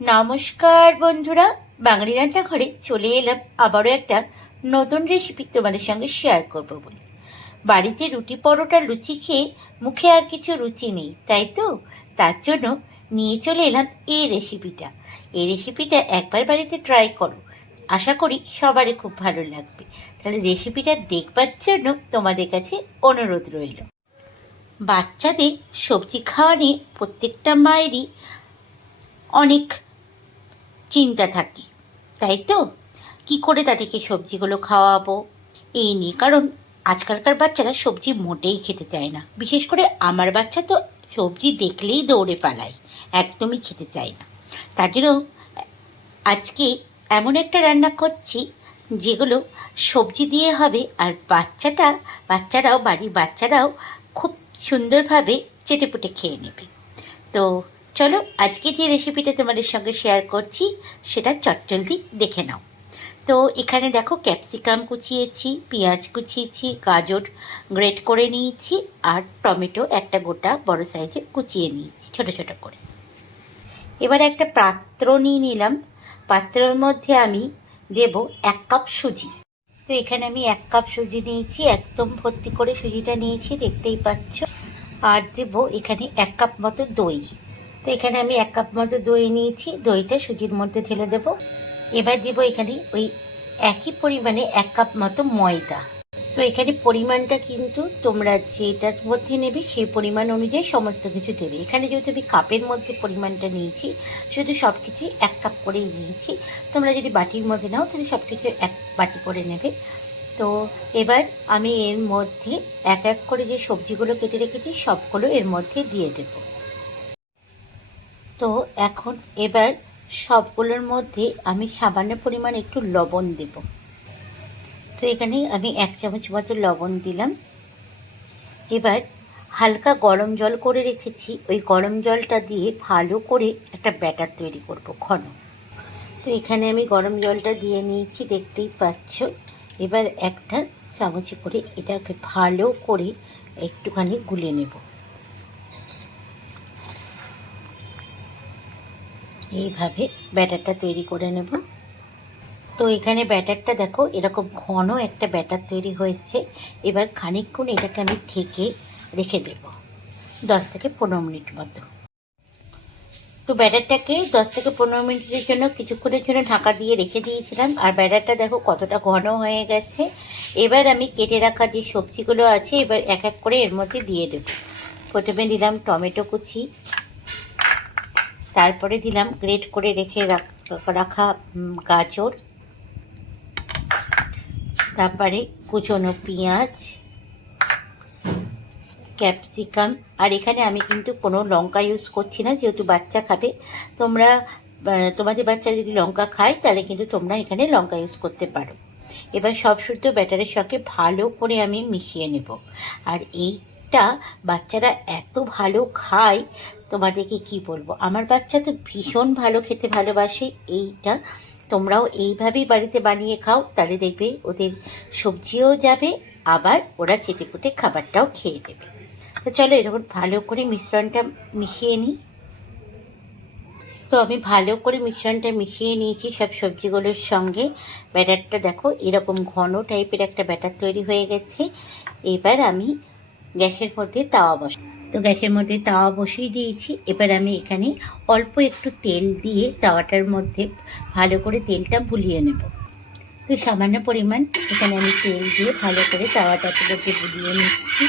নমস্কার বন্ধুরা, বাঙালি রান্নাঘরে চলে এলাম আবারও একটা নতুন রেসিপি তোমাদের সঙ্গে শেয়ার করব বলে। বাড়িতে রুটি পরোটা লুচি খেয়ে মুখে আর কিছু রুচি নেই, তাই তো? তার জন্য নিয়ে চলে এলাম এই রেসিপিটা একবার বাড়িতে ট্রাই করো, আশা করি সবারই খুব ভালো লাগবে। তাহলে রেসিপিটা দেখবার জন্য তোমাদের কাছে অনুরোধ রইল। বাচ্চাদের সবজি খাওয়া নিয়ে প্রত্যেকটা মায়েরই অনেক চিন্তা থাকে, তাই তো? কি করে তাদেরকে সবজিগুলো খাওয়াবো এই নিয়ে, কারণ আজকালকার বাচ্চারা সবজি মোটেই খেতে চায় না। বিশেষ করে আমার বাচ্চা তো সবজি দেখলেই দৌড়ে পালায়, একদমই খেতে চায় না। তার জন্য আজকে এমন একটা রান্না করছি যেগুলো সবজি দিয়ে হবে, আর বাড়ির বাচ্চারাও খুব সুন্দরভাবে চেটেপুটে খেয়ে নেবে। তো চলো, আজকে যে রেসিপিটা তোমাদের সঙ্গে শেয়ার করছি সেটা চটজলদি দেখে নাও। তো এখানে দেখো, ক্যাপসিকাম কুচিয়েছি, পেঁয়াজ কুচিয়েছি, গাজর গ্রেট করে নিয়েছি, আর টমেটো একটা গোটা বড় সাইজে কুচিয়ে নিয়েছি ছোট ছোট করে। এবার একটা পাত্র নিয়ে নিলাম, পাত্রের মধ্যে আমি দেব 1 কাপ সুজি। তো এখানে আমি 1 কাপ সুজি নিয়েছি, একদম ভর্তি করে সুজিটা নিয়েছি, দেখতেই পাচ্ছ। আর দেব এখানে 1 কাপ মতো দই। তো এখানে আমি 1 কাপ মতো দই নিয়েছি, দইটা সুজির মধ্যে ঢেলে দেবো। এবার দেবো এখানে ওই একই পরিমাণে 1 কাপ মতো ময়দা। তো এখানে পরিমাণটা কিন্তু তোমরা যেটার মধ্যে নেবে সেই পরিমাণ অনুযায়ী সমস্ত কিছু দেবে। এখানে যেহেতু আমি কাপের মধ্যে পরিমাণটা নিয়েছি, শুধু সব কিছুই 1 কাপ করেই নিয়েছি। তোমরা যদি বাটির মধ্যে নাও তাহলে সব কিছু 1 বাটি করে নেবে। তো এবার আমি এর মধ্যে এক এক করে যে সবজিগুলো কেটে রেখেছি সবগুলো এর মধ্যে দিয়ে দেব। তো এখন এবার সবগুলোর মধ্যে আমি সামান্য পরিমাণ একটু লবণ দেব। তো এখানে আমি 1 চামচ মতো লবণ দিলাম। এবার হালকা গরম জল করে রেখেছি, ওই গরম জলটা দিয়ে ভালো করে একটা ব্যাটার তৈরি করব ঘন। তো এখানে আমি গরম জলটা দিয়ে নিয়েছি, দেখতেই পাচ্ছ। এবার একটা চামচে করে এটাকে ভালো করে একটুখানি গুলে নেব। এইভাবে ব্যাটারটা তৈরি করে নেব। তো এখানে ব্যাটারটা দেখো, এরকম ঘন একটা ব্যাটার তৈরি হয়েছে। এবার খানিকক্ষণ এটাকে আমি ঢেকে রেখে দেব 10 থেকে 15 মিনিট মতো। তো ব্যাটারটাকে 10 থেকে 15 মিনিটের জন্য কিছুক্ষণের জন্য ঢাকা দিয়ে রেখে দিয়েছিলাম, আর ব্যাটারটা দেখো কতটা ঘন হয়ে গেছে। এবার আমি কেটে রাখা যে সবজিগুলো আছে এবার এক এক করে এর মধ্যে দিয়ে দেব। প্রথমে দিলাম টমেটো কুচি, তারপরে দিলাম গ্রেট করে রেখে রাখা গাজর, তারপরে কুচনো পেঁয়াজ, ক্যাপসিকাম। আর এখানে আমি কিন্তু কোনো লঙ্কা ইউজ করছি না, যেহেতু বাচ্চা খাবে। তোমাদের বাচ্চা যদি লঙ্কা খায় তাহলে কিন্তু তোমরা এখানে লঙ্কা ইউজ করতে পারো। এবার সব শুদ্ধ ব্যাটারের সঙ্গে ভালো করে আমি মিশিয়ে নেব। আর এইটা বাচ্চারা এত ভালো খায়, তোমাদেরকে কি বলবো। আমার বাচ্চা তো ভীষণ ভালো খেতে ভালোবাসে এইটা। তোমরাও এইভাবেই বাড়িতে বানিয়ে খাও, তাহলে দেখবে ওদের সবজিও যাবে, আবার ওরা চেটেপুটে খাবারটাও খেয়ে নেবে। তো চলো এরকম ভালো করে মিশ্রণটা মিশিয়ে নিই। তো আমি ভালো করে মিশ্রণটা মিশিয়ে নিয়েছি সব সবজিগুলোর সঙ্গে। ব্যাটারটা দেখো এরকম ঘন টাইপের একটা ব্যাটার তৈরি হয়ে গেছে। এবার আমি গ্যাসের মধ্যে তাওয়া বসিয়ে দিয়েছি। এবার আমি এখানে অল্প একটু তেল দিয়ে তাওয়াটার মধ্যে ভালো করে তেলটা বুলিয়ে নেব। তো সামান্য পরিমাণ এখানে আমি তেল দিয়ে ভালো করে তাওয়াটার মধ্যে বুলিয়ে নিচ্ছি।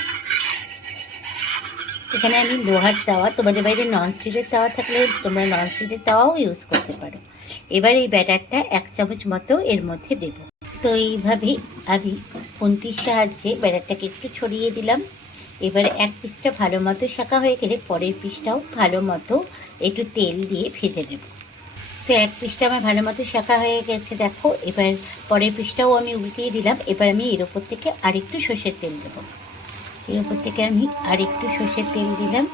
এখানে আমি লোহার তাওয়া, তোমাদের বাইরে ননস্টিকের তাওয়া থাকলে তোমরা ননস্টিকের তাওয়াও ইউজ করতে পারো। এবার এই ব্যাটারটা 1 চামচ মতো এর মধ্যে দেব। তো এইভাবে আমি খুন্তির সাহায্যে ব্যাটারটাকে একটু ছড়িয়ে দিলাম। এবারে এক পিসটা ভালো মতো শাঁকা হয়ে গেলে পরের পিসটাও ভালো মতো একটু তেল দিয়ে ভেজে নেব। তো এক পিসটা আমার ভালো মতো শাঁকা হয়ে গেছে দেখো। এবার পরের পিসটাও আমি উল্টিয়ে দিলাম। এবার আমি এর ওপর থেকে আরেকটু সর্ষের তেল দেবো। এর উপর থেকে আমি আর একটু সর্ষের তেল দিলাম।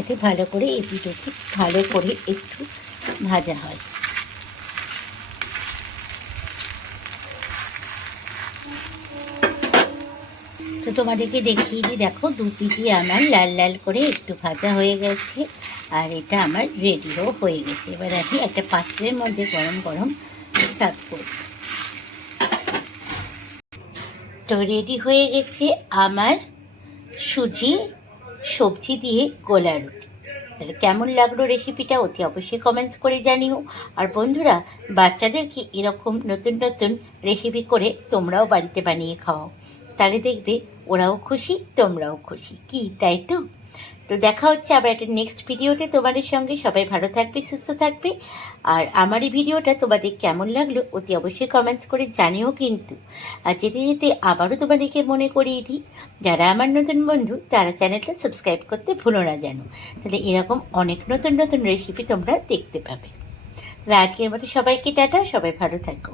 এতে ভালো করে এই পিঠেটি ভালো করে একটু ভাজা হয়। তো তোমাদেরকে দেখিয়ে দিই। দেখো, দু পিঠি আমার লাল লাল করে একটু ভাজা হয়ে গেছে, আর এটা আমার রেডিও হয়ে গেছে। এবার আমি একটা পাত্রের মধ্যে গরম গরম সার্ভ করব। তো রেডি হয়ে গেছে আমার সুজি সবজি দিয়ে গোলা রুটি। তাহলে কেমন লাগলো রেসিপিটা অতি অবশ্যই কমেন্টস করে জানিও। আর বন্ধুরা, বাচ্চাদেরকে এরকম নতুন নতুন রেসিপি করে তোমরাও বাড়িতে বানিয়ে খাওয়াও, তাহলে দেখবে ওরাও খুশি, তোমরাও খুশি। কি তাই তো? তো দেখা হচ্ছে আবার একটা নেক্সট ভিডিওতে তোমাদের সঙ্গে। সবাই ভালো থাকবে, সুস্থ থাকবে। আর আমার এই ভিডিওটা তোমাদের কেমন লাগলো অতি অবশ্যই কমেন্টস করে জানিও কিন্তু। আর যেতে যেতে আবারও তোমাদেরকে মনে করিয়ে দিই, যারা আমার নতুন বন্ধু তারা চ্যানেলটা সাবস্ক্রাইব করতে ভুলো না যেন। তাহলে এরকম অনেক নতুন নতুন রেসিপি তোমরা দেখতে পাবে। তাহলে আজকের মতো সবাইকে টাটা, সবাই ভালো থাকো।